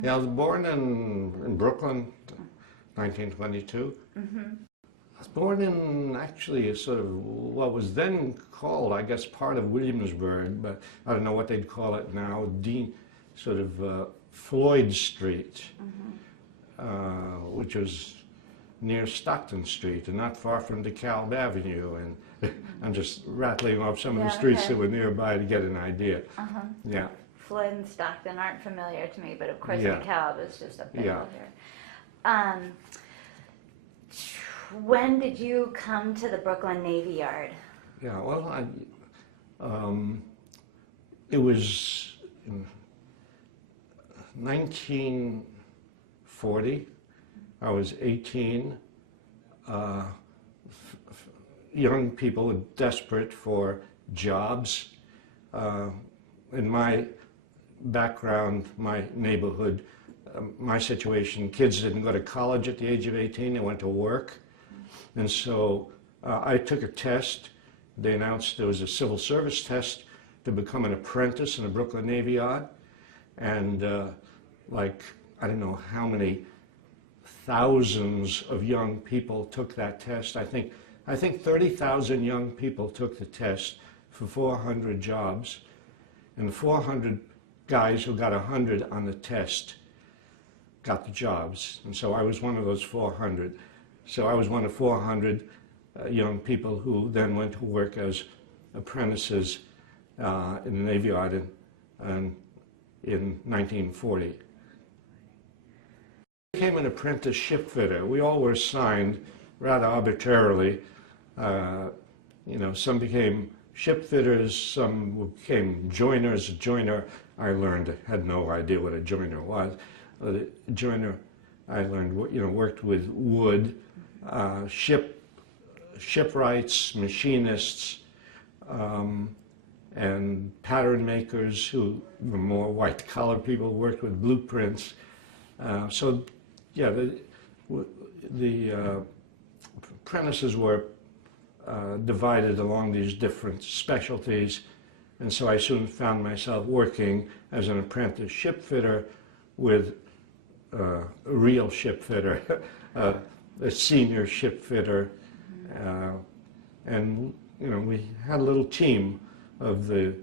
Yeah, I was born in Brooklyn, 1922. Mm-hmm. I was born in actually a sort of what was then called, I guess, part of Williamsburg, but I don't know what they'd call it now, sort of Floyd Street, which was near Stockton Street and not far from DeKalb Avenue. And I'm just rattling off some of the streets that were nearby to get an idea. Yeah. Floyd and Stockton aren't familiar to me, but of course Yeah. DeKalb is just up there. Yeah. When did you come to the Brooklyn Navy Yard? Yeah, well, it was in 1940. I was 18. Young people were desperate for jobs. In my background, my neighborhood, my situation, kids didn't go to college at the age of 18, they went to work. And so I took a test. They announced there was a civil service test to become an apprentice in the Brooklyn Navy Yard. And like, I don't know how many thousands of young people took that test. I think 30,000 young people took the test for 400 jobs. And the 400 guys who got 100 on the test got the jobs. And so I was one of those 400. So I was one of 400 young people who then went to work as apprentices in the Navy Yard in 1940. I became an apprentice ship fitter. We all were assigned rather arbitrarily. Some became ship fitters, some became joiners. A joiner, I learned, had no idea what a joiner was. A joiner, I learned, worked with wood, shipwrights, machinists, and pattern makers who were more white-collar people, worked with blueprints. The apprentices were divided along these different specialties, and so I soon found myself working as an apprentice ship fitter with a real ship fitter, a senior ship fitter, and we had a little team of the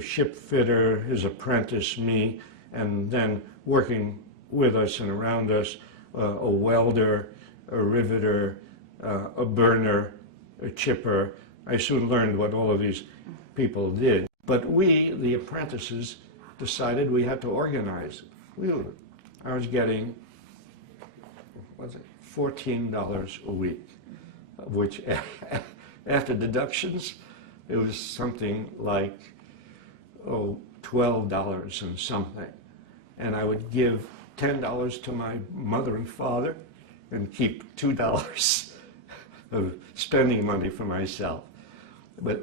ship fitter, his apprentice, me, and then working with us and around us, a welder, a riveter, a burner, a chipper. I soon learned what all of these people did. But we, the apprentices, decided we had to organize. I was getting, $14 a week, of which after deductions, it was something like, $12 and something. And I would give $10 to my mother and father and keep $2 of spending money for myself.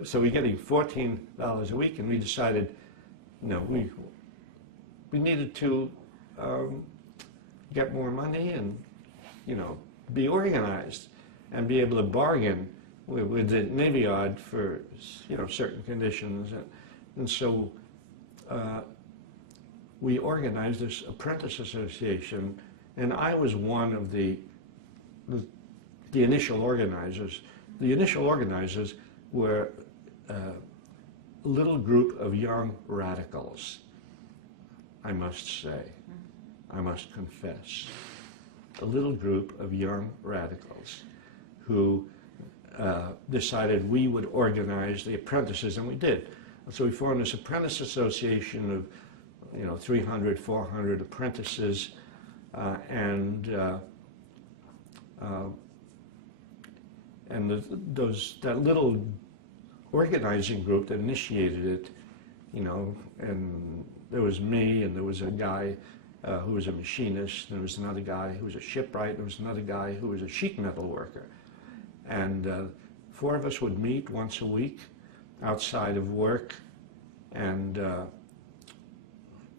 So we're getting $14 a week, and we decided, we needed to get more money and, be organized and be able to bargain with the Navy Yard for, certain conditions. And so we organized this apprentice association, and I was one of the initial organizers. The initial organizers were a little group of young radicals, I must say, I must confess. A little group of young radicals who decided we would organize the apprentices, and we did. So we formed this apprentice association of 300, 400 apprentices, that little organizing group that initiated it, and there was me, and there was a guy who was a machinist, and there was another guy who was a shipwright, there was another guy who was a sheet metal worker. And 4 of us would meet once a week outside of work and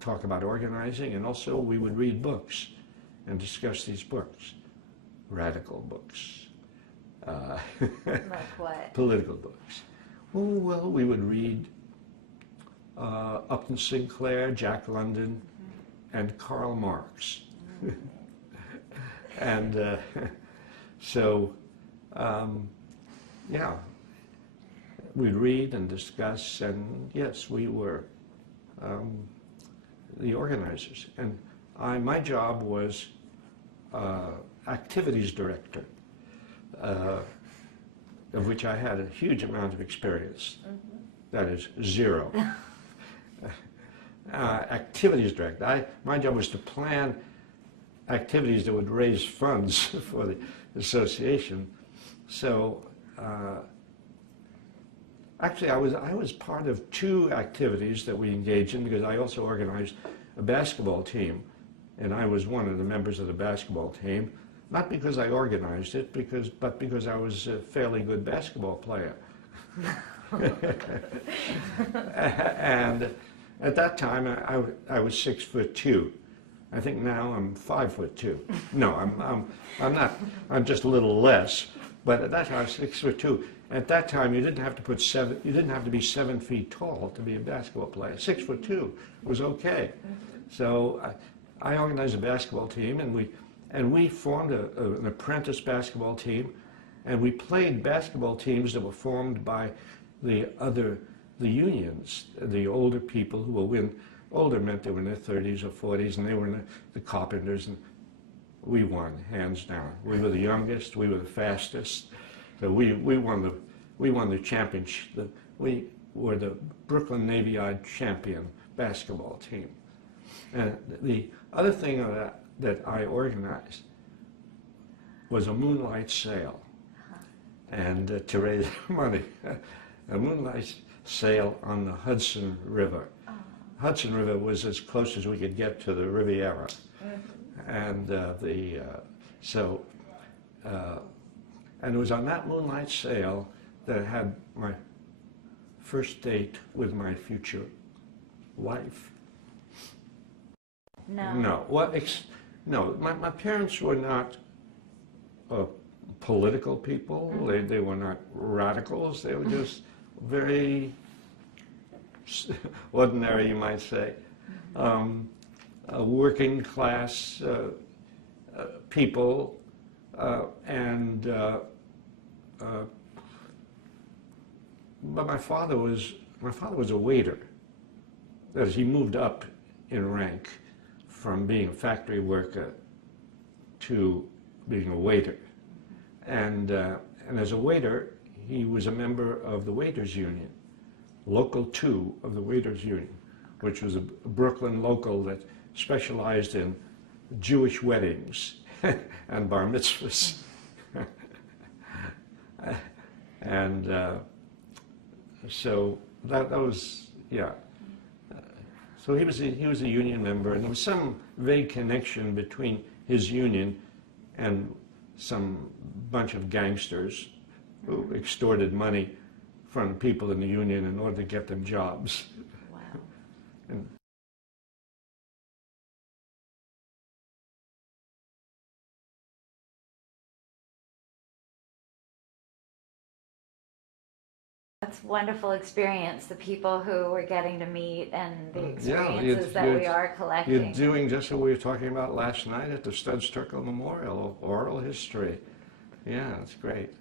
talk about organizing, and also we would read books and discuss these books, radical books. Like what? Political books. Well, we would read Upton Sinclair, Jack London, and Karl Marx. And so, yeah, we'd read and discuss, and yes, we were the organizers. And my job was activities director, of which I had a huge amount of experience. That is, zero. Activities director. My job was to plan activities that would raise funds for the association. So actually I was part of two activities that we engaged in, because I also organized a basketball team, and I was one of the members of the basketball team, not because I organized it, but because I was a fairly good basketball player. And at that time I was 6'2". I think now I'm 5'2". No, I'm not. I'm just a little less. But at that time I was 6'2". At that time you didn't have to be 7 feet tall to be a basketball player. 6'2" was okay. So I organized a basketball team, and we formed an apprentice basketball team, and we played basketball teams that were formed by the unions, the older people who were older meant they were in their 30s or 40s, and they were in the carpenters, and we won, hands down. We were the youngest, we were the fastest, so we won the championship. We were the Brooklyn Navy Yard champion basketball team. And the other thing that I organized was a moonlight sail, and to raise money. A moonlight sail on the Hudson River. Hudson River was as close as we could get to the Riviera. And and it was on that moonlight sail that I had my first date with my future wife. No. No. Well, no. My parents were not political people. They were not radicals. They were just very ordinary, you might say, working class people, but my father was a waiter. That is, he moved up in rank from being a factory worker to being a waiter, and as a waiter, he was a member of the Waiters Union, Local 2 of the Waiters Union, which was a Brooklyn local that specialized in Jewish weddings and bar mitzvahs. And so that was, yeah. So he was a union member, and there was some vague connection between his union and some bunch of gangsters who extorted money from people in the union in order to get them jobs. Wow. And That's a wonderful experience, the people who we're getting to meet and the yeah, experiences that we are collecting. You're doing just what we were talking about last night at the Studs Terkel Memorial, oral history. Yeah, it's great.